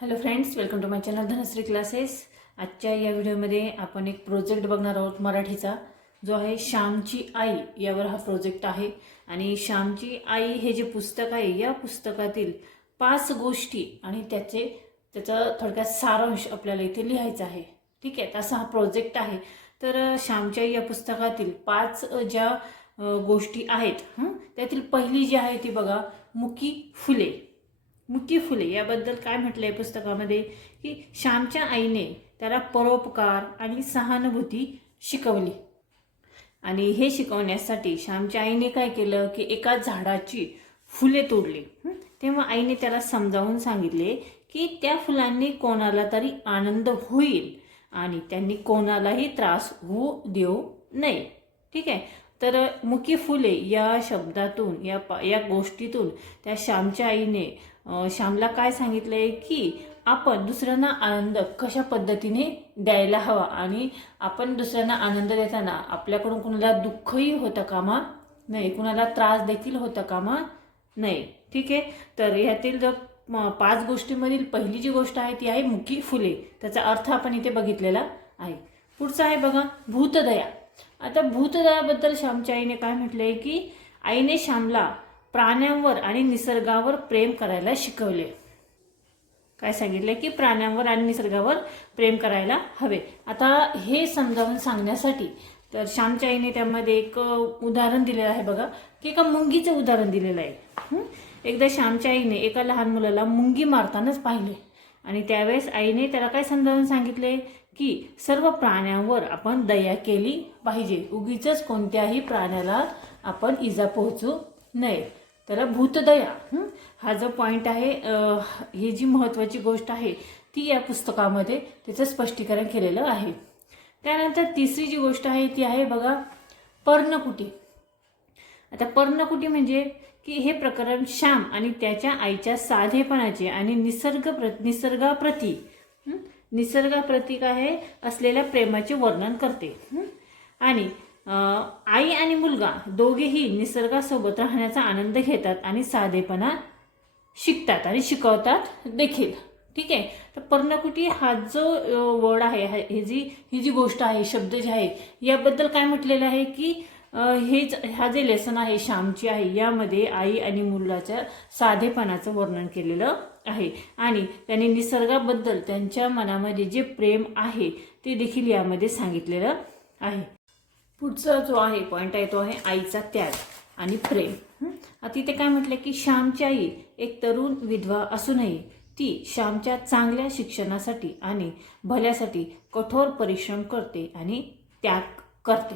Hello friends welcome to my channel Dhanashree classes आजच्या या व्हिडिओमध्ये आपण एक प्रोजेक्ट बघणार आहोत मराठीचा जो आहे श्यामची आई यावर हा प्रोजेक्ट आहे. आणि श्यामची आई हे जे पुस्तक आहे या पुस्तकातील पाच गोष्टी आणि त्याचे त्याचा थोडक्यात सारांश आपल्याला इथे लिहायचा आहे. ठीक आहे? तसा हा प्रोजेक्ट आहे. तर श्यामच्या श्यामची आई या पुस्तकातील पाच ज्या गोष्टी आहेत त्यातील पहिली जी आहे ती बघा मुकी फुले. मुकी फुले. याबद्दल काय म्हटलं आहे पुस्तकामध्ये? की श्यामच्या आईने त्याला परोपकार आणि सहानुभूती शिकवली. आणि हे शिकवण्यासाठी श्यामच्या आईने काय केलं? की एका झाडाची फुले तोडली. तेव्हा आईने त्याला समजावून सांगितले की त्या फुलांनी कोणाला तरी आनंद होईल आणि त्यांनी कोणालाही त्रास होऊ देऊ नये. ठीक आहे? तर मुकी फुले या शब्दातून या पा या गोष्टीतून त्या श्यामच्या आईने श्यामला काय सांगितलंय की आपण दुसऱ्यांना आनंद कशा पद्धतीने द्यायला हवा आणि आपण दुसऱ्यांना आनंद देताना आपल्याकडून कुणाला दुःखही होतं कामा? नाही कुणाला त्रास देखील होता कामा? नाही. ठीक आहे? तर ह्यातील जर पाच गोष्टींमधील पहिली जी गोष्ट आहे ती आहे मुकी फुले. त्याचा अर्थ आपण इथे बघितलेला आहे. पुढचं आहे बघा भूतदया. आता भूतदयाबद्दल श्यामच्या आईने काय म्हटलंय की आईने श्यामला प्राण्यांवर आणि निसर्गावर प्रेम करायला शिकवले. काय सांगितलं की प्राण्यांवर आणि निसर्गावर प्रेम करायला हवे. आता हे समजावून सांगण्यासाठी तर श्यामच्या आईने त्यामध्ये एक उदाहरण दिलेलं आहे बघा की एका मुंगीचं उदाहरण दिलेलं आहे. एकदा श्यामच्या आईने एका लहान मुलाला मुंगी मारतानाच पाहिले. आणि त्यावेळेस आईने त्याला काय समजावून सांगितले? की सर्व प्राण्यांवर आपण दया केली पाहिजे. उगीच कोणत्याही प्राण्याला आपण इजा पोहोचू नये तर भूतदया हा? जो पॉईंट आहे ही जी महत्त्वाची गोष्ट आहे ती या पुस्तकामध्ये त्याचं स्पष्टीकरण केलेलं आहे. त्यानंतर तिसरी जी गोष्ट आहे ती आहे बघा पर्णकुटी. आता पर्णकुटी म्हणजे की हे प्रकरण श्याम आणि त्याच्या आईच्या साधेपणाचे आणि निसर्ग प्र निसर्गाप्रती निसर्गाप्रती काय आहे असलेल्या प्रेमाचे वर्णन करते आणि आई आणि मुलगा दोघेही निसर्गासोबत राहण्याचा आनंद घेतात आणि साधेपणा शिकतात आणि शिकवतात देखील. ठीक आहे? तर पर्णकुटी हा जो वर्ड आहे हा- ही जी ही जी गोष्ट आहे शब्द जे आहे याबद्दल काय म्हटलेलं आहे की हे हा जे लेसन आहे श्यामची आहे यामध्ये आई आणि मुलाच्या साधेपणाचं वर्णन केलेलं आहे. आणि त्यांनी निसर्गाबद्दल त्यांच्या मनामध्ये जे प्रेम आहे ते देखील यामध्ये सांगितलेलं आहे. पुढचा जो आहे पॉईंट आहे तो आहे आईचा त्याग आणि प्रेम. तिथे आता इथे काय म्हटलं की श्यामची आई एक तरुण विधवा असूनही ती श्यामच्या चांगल्या शिक्षणासाठी आणि भल्यासाठी कठोर परिश्रम करते आणि त्याग करते.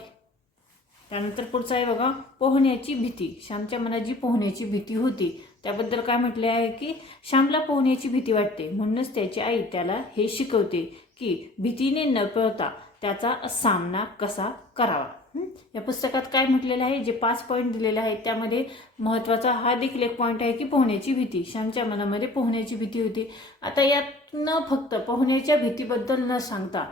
त्यानंतर पुढचं आहे बघा पोहण्याची भीती. श्यामच्या मनात जी पोहण्याची भीती होती त्याबद्दल काय म्हटले आहे की श्यामला पोहण्याची भीती वाटते. म्हणूनच त्याची आई त्याला हे शिकवते की भीतीने न पळता त्याचा सामना कसा करावा? या पुस्तकात काय म्हटलेलं आहे? जे पाच पॉईंट दिलेले आहेत त्यामध्ये महत्त्वाचा हा देखील एक पॉईंट आहे की पोहण्याची भीती. श्यामच्या मनामध्ये पोहण्याची भीती होती. आता यात न फक्त पोहण्याच्या भीतीबद्दल न सांगता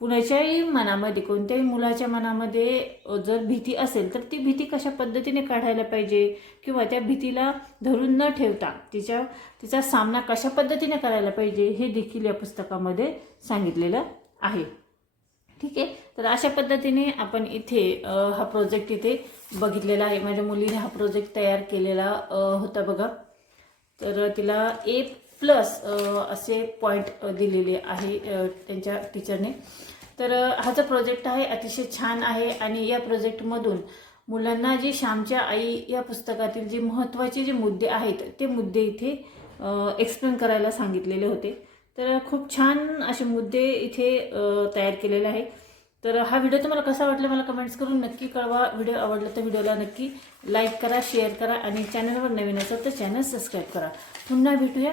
कुणाच्याही मनामध्ये कोणत्याही मुलाच्या मनामध्ये जर भीती असेल तर ती भीती कशा पद्धतीने काढायला पाहिजे? किंवा त्या भीतीला धरून न ठेवता तिच्या तिचा सामना कशा पद्धतीने करायला पाहिजे? हे देखील या पुस्तकामध्ये सांगितलेलं आहे. ठीक आहे? तर अशा पद्धतीने आपण इथे हा प्रोजेक्ट इथे बघितलेला आहे. माझ्या मुलीने हा प्रोजेक्ट तयार केलेला होता बघा. तर तिला ए प्लस असे पॉईंट दिलेले आहे त्यांच्या टीचरने तर हा जो प्रोजेक्ट आहे अतिशय छान आहे आणि या प्रोजेक्टमधून मुलांना जी श्यामच्या आई या पुस्तकातील जे महत्त्वाचे जे मुद्दे आहेत ते मुद्दे इथे एक्सप्लेन करायला सांगितलेले होते. तर खूप छान असे मुद्दे इथे तयार केलेले आहे. तर हा व्हिडिओ तुम्हाला कसा वाटला मला कमेंट्स करून नक्की कळवा. व्हिडिओ आवडला तर व्हिडिओला नक्की लाईक करा शेअर करा आणि चॅनलवर नवीन असेल तर चॅनल सबस्क्राईब करा. पुन्हा भेटूया.